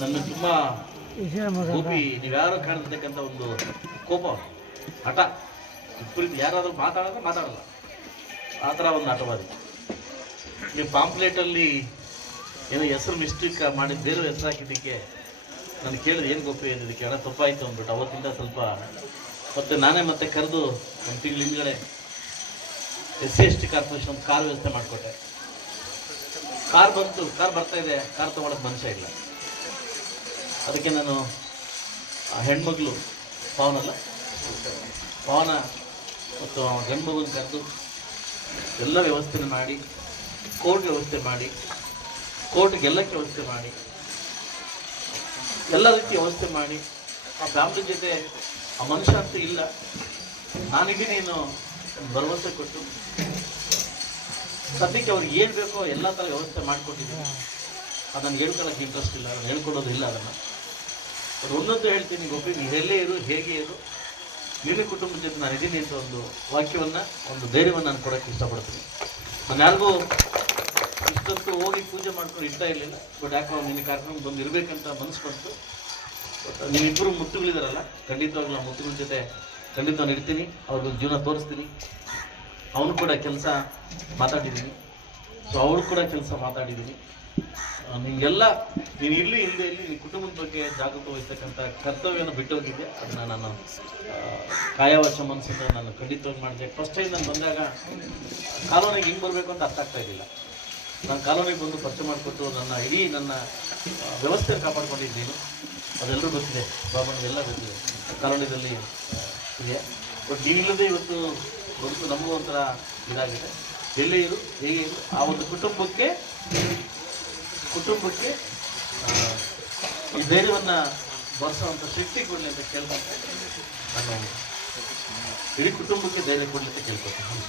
ನನ್ನ ತುಂಬ ಗೋಪಿ ನೀವ್ಯಾರು ಕಾಣಿರ್ತಕ್ಕಂಥ ಒಂದು ಕೋಪ ಹಠ. ವಿಪರೀತ ಯಾರಾದರೂ ಮಾತಾಡೋದ್ರೆ ಮಾತಾಡಲ್ಲ. ಆ ಥರ ಒಂದು ಆಟವಾದಿ ನೀವು ಪಾಂಪ್ಲೇಟಲ್ಲಿ ಏನೋ ಹೆಸರು ಮಿಸ್ಟೇಕ್ ಮಾಡಿ ಬೇರೆ ಹೆಸರು ಹಾಕಿದ್ದಕ್ಕೆ ನಾನು ಕೇಳಿದ್ರೆ ಏನು ಗೋಪಿ? ಅಂದಿದ್ದಕ್ಕೆ ಹಣ ತಪ್ಪಾಯಿತು ಅಂದ್ಬಿಟ್ಟು ಅವತ್ತಿಂದ ಸ್ವಲ್ಪ ಮತ್ತೆ ನಾನೇ ಮತ್ತೆ ಕರೆದು ಒಂದು ತಿಂಗಳು ಹಿಂದ್ಗಡೆ S C S T corporation ಒಂದು ಕಾರ್ ವ್ಯವಸ್ಥೆ ಮಾಡಿಕೊಟ್ಟೆ. ಕಾರ್ ಬಂತು ಕಾರ್ ಬರ್ತಾ ಇದೆ ಕಾರ್ ತೊಗೊಳಕ್ಕೆ ಮನುಷ್ಯ ಇಲ್ಲ. ಅದಕ್ಕೆ ನಾನು ಆ ಹೆಣ್ಮಗಳು ಪವನಲ್ಲ, ಪವನ ಮತ್ತು ಗಂಡು ಕರೆದು ಎಲ್ಲ ವ್ಯವಸ್ಥೆ ಮಾಡಿ, ಕೋರ್ಟ್ ವ್ಯವಸ್ಥೆ ಮಾಡಿ, ಕೋರ್ಟ್ ಗೆಲ್ಲಕ್ಕೆ ವ್ಯವಸ್ಥೆ ಮಾಡಿ, ಎಲ್ಲ ರೀತಿ ವ್ಯವಸ್ಥೆ ಮಾಡಿ, ಆ ಫ್ಯಾಮಿಲಿ ಜೊತೆ ಆ ಮನುಷ್ಯ ಅಂತ ಇಲ್ಲ. ನಾನಿದ್ದೀನಿ ನೀನು ಭರವಸೆ ಕೊಟ್ಟು ಸದ್ಯಕ್ಕೆ ಅವ್ರಿಗೆ ಏನು ಬೇಕೋ ಎಲ್ಲ ಥರ ವ್ಯವಸ್ಥೆ ಮಾಡಿಕೊಟ್ಟಿದ್ದೀನಿ. ಅದನ್ನು ಹೇಳ್ಕೊಳ್ಳೋಕೆ ಇಂಟ್ರೆಸ್ಟ್ ಇಲ್ಲ, ಅದನ್ನು ಹೇಳ್ಕೊಡೋದು ಇಲ್ಲ ಅದನ್ನು. ಅದು ಒಂದೊಂದು ಹೇಳ್ತೀನಿ ಗೋಪಿ ಎಲ್ಲೇ ಇರು, ಹೇಗೆ ಇರು. ನಿನ್ನ ಕುಟುಂಬದ ಜೊತೆ ನಾನು ಇದ್ದೀನಿ ಅಂತ ಒಂದು ವಾಕ್ಯವನ್ನು, ಒಂದು ಧೈರ್ಯವನ್ನು ನಾನು ಕೊಡೋಕ್ಕೆ ಇಷ್ಟಪಡ್ತೀನಿ. ನಾನು ಯಾರಿಗೂ ಇಷ್ಟೊತ್ತು ಹೋಗಿ ಪೂಜೆ ಮಾಡ್ಕೊಂಡು ಇಷ್ಟ ಇರಲಿಲ್ಲ. ಬಟ್ ಯಾಕೋ ನಿನ್ನ ಕಾರ್ಯಕ್ರಮ ಬಂದು ಇರಬೇಕಂತ ಮನಸ್ಸು ಬಂತು. ಬಟ್ ನೀವಿಬ್ಬರು ಮುತ್ತುಗಳಿದಾರಲ್ಲ, ಖಂಡಿತವಾಗ್ಲೂ ಆ ಮುತ್ತುಗಳ ಜೊತೆ ಖಂಡಿತ ನಾನು ಇರ್ತೀನಿ. ಅವ್ರಿಗೊಂದು ಜೀವನ ತೋರಿಸ್ತೀನಿ. ಅವನು ಕೂಡ ಕೆಲಸ ಮಾತಾಡಿದ್ದೀನಿ. ಸೊ ಅವ್ರು ಕೂಡ ಕೆಲಸ ಮಾತಾಡಿದ್ದೀನಿ. ನಿಮ್ಗೆಲ್ಲ ನೀನು ಇರಲಿ ಹಿಂದೆ ಇಲ್ಲಿ ನಿನ್ನ ಕುಟುಂಬದ ಬಗ್ಗೆ ಜಾಗೃತ ವಹಿಸ್ತಕ್ಕಂಥ ಕರ್ತವ್ಯವನ್ನು ಬಿಟ್ಟೋಗಿದ್ದೆ. ಅದನ್ನು ನಾನು ಕಾಯವಾಚ ಮನಸ್ಸಿಂದ ನಾನು ಖಂಡಿತವಾಗಿ ಮಾಡಿದೆ. ಫಸ್ಟ್ ಟೈಮ್ ನಾನು ಬಂದಾಗ ಕಾಲೋನಿಗೆ ಹಿಂಗೆ ಬರಬೇಕು ಅಂತ ಅರ್ಥ ಆಗ್ತಾ ಇರಲಿಲ್ಲ. ನಾನು ಕಾಲೋನಿಗೆ ಬಂದು ಪರಿಚಯ ಮಾಡಿಕೊಟ್ಟು ನನ್ನ ಇಡೀ ನನ್ನ ವ್ಯವಸ್ಥೆ ಕಾಪಾಡ್ಕೊಂಡಿದ್ದೀನಿ. ಅದೆಲ್ಲರೂ ಗೊತ್ತಿದೆ. ಎಲ್ಲ ಗೊತ್ತಿದೆ. ಕಾಲೋನಿದಲ್ಲಿ ಇದೆ. ಬಟ್ ನೀನಿಲ್ಲದೆ ಇವತ್ತು ಬದುಕು ನಮಗೂ ಇದಾಗಿದೆ. ಎಲ್ಲೇ ಇರು, ಹೇಗೆ ಇರು, ಆ ಒಂದು ಕುಟುಂಬಕ್ಕೆ ಕುಟುಂಬಕ್ಕೆ ಈ ಧೈರ್ಯವನ್ನು ಬರೆಸುವಂಥ ಶಕ್ತಿ ಕೊಡಲಿ ಅಂತ ಕೇಳ್ಕೊಂಡೆ ನಾನು ಇಡೀ ಕುಟುಂಬಕ್ಕೆ ಧೈರ್ಯ ಕೊಡಲಿ ಅಂತ ಕೇಳ್ಕೊತೀನಿ.